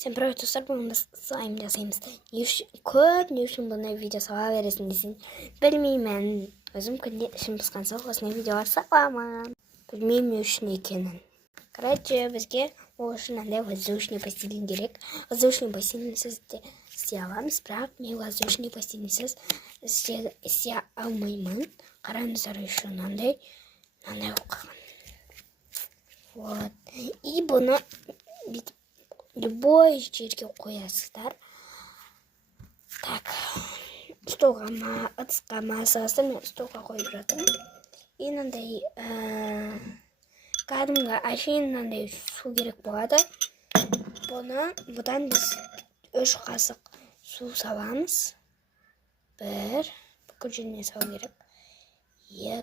Всем привет, достар, бүгін слайм жасаймыз. Не үшін бұны видео сала бересің десең, білмеймін. Өзім күнде ішім пысқан соң осындай видеолар саламын. Білмеймін не үшін екенін. Короче, бізге ол үшін андай воздушный пластилин керек. Воздушный пластилинсіз де істей аламыз, бірақ мен воздушный пластилинсіз істей алмаймын. Қараңыздар үшін андай оқыған. Вот. И бұны любой жерге қоясыздар. Так, столға ыдысқа салыстыр, мен столға қойып жатырмын. И мынандай кәдімгі әшейін мынандай су керек болады. Бұдан біз 3 қасық су саламыз. 1, бүкіл жеріне салу керек. 2,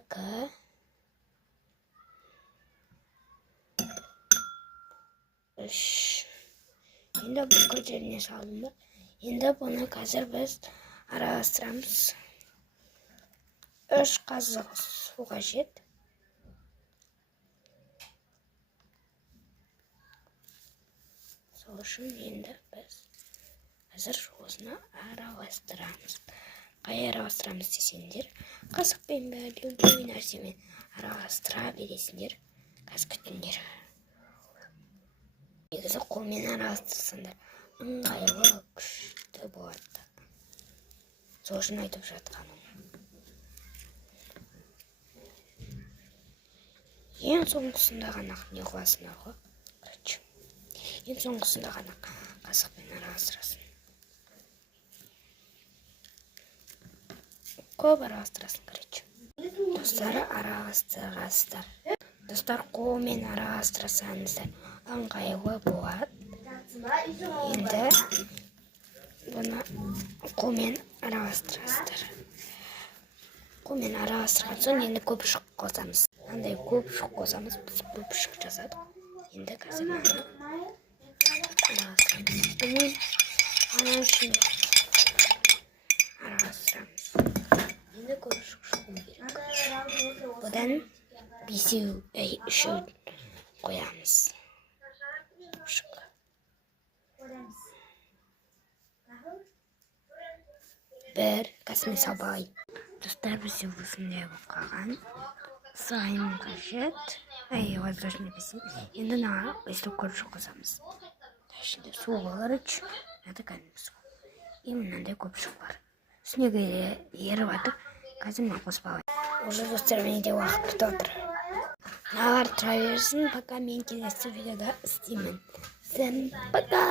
3. Енді бүкіл жеріне салынды. Енді бұны қазір біз араластырамыз. 3 қасық су қажет. Сол үшін енді біз қазір осыны араластырамыз. Қай араластырамыз десеңдер, қасықпен бе, любой нәрсемен араластыра бересіңдер. Қазір күтіңдер. Негізі қолмен араластырсаңдар ыңғайлы, күшті болады. Сол үшін айтып жатқаным. Ең соңғысында ғана не қыласыңдар ғой. Ең соңғысында ғана қасықпен араластырасын. Көп араластырасын, короче. Достары араластырасыздар. Достар, қолмен араластырсаңыздар ыңғайлы болады. Енді бұны қолмен араластырасыздар. Қолмен араластырған соң енді көпіршік қосамыз. Андай көпіршік қосамыз, біз көпіршік жасадық. Енді қазір мына араластырамыз. Бұны ана үшін араластырамыз. Енді көпіршік шығу керек. Бұдан 5-3 қоямыз. Бір кәсімен сабай. Достар, бізде осындай болып қалған. Слайм қажет. Воздушный пластилин. Енді мына өстіп көпіршік қосамыз. Ішінде су болар үшін, это кәдімгі су. И мынандай көпіршік бар. Үстіне еріп атып, қазір мына қоспалай. Уже достар, менде уақыт бітіп отыр. Мыналар тұра берсін, пока мен келесі видеода істеймін. Всем пока!